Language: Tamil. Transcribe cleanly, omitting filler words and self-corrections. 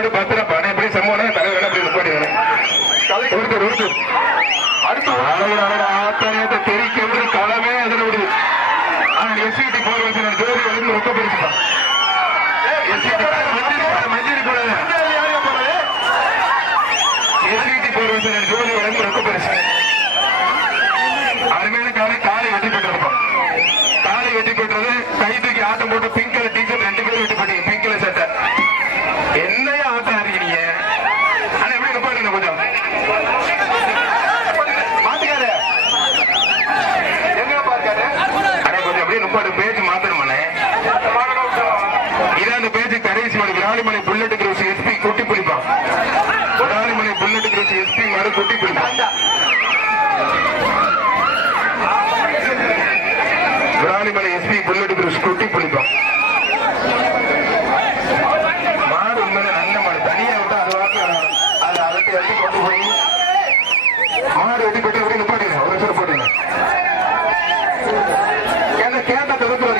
மாடு பத்திர பணம் எப்படி சம்பவம் தலைவர் அப்படி நிப்பாட்டிடுறேன். அடுத்து ஆத்தாயத்தை தெரிக்க களமே அதில் விடுது. ஆனால் எஸ்சிடி போர் வச்சு ஜோதி வந்து ரொம்ப பிடிச்சிட்டான். மஞ்சள் போடாது எஸ்சிடி போர் வச்சு ஜோதி வந்து ரொம்ப பெருசு. அருமையான காலை வெட்டி பெற்றிருப்பான். காலை வெட்டி பெற்றது கை தூக்கி ஆட்டம் போட்டு பிங்க் கலர் டீச்சர் 2 பேரும் வெட்டி போட்டீங்க. பிங்க் கலர் சட்டை என்னையா ஆட்டம் இருக்கீங்க. ஆனா எப்படி நிப்பாட்டுங்க கொஞ்சம் மாத்துக்காரு எங்க பார்க்காரு. ஆனா கொஞ்சம் அப்படியே நிப்பாட்டு பேச்சு மாத்தணுமானே. இதான் அந்த பேச்சு கடைசி மணி விராலிமலை புல்லட் கிரோஸ் எஸ்பி குட்டி பிடிப்பான். விராலிமலை புல்லட் கிரோஸ் எஸ்பி மாடு குட்டி பிடிப்பான். விராலிமலை எஸ்பி புல்லட் கிரோஸ் குட்டி பிடிப்பான். மாடு உண்மையில நல்ல மாடு. தனியா விட்டா அது வாக்கு அதை அலட்டி அள்ளி கொண்டு போய் மாடு வெட்டி பெற்று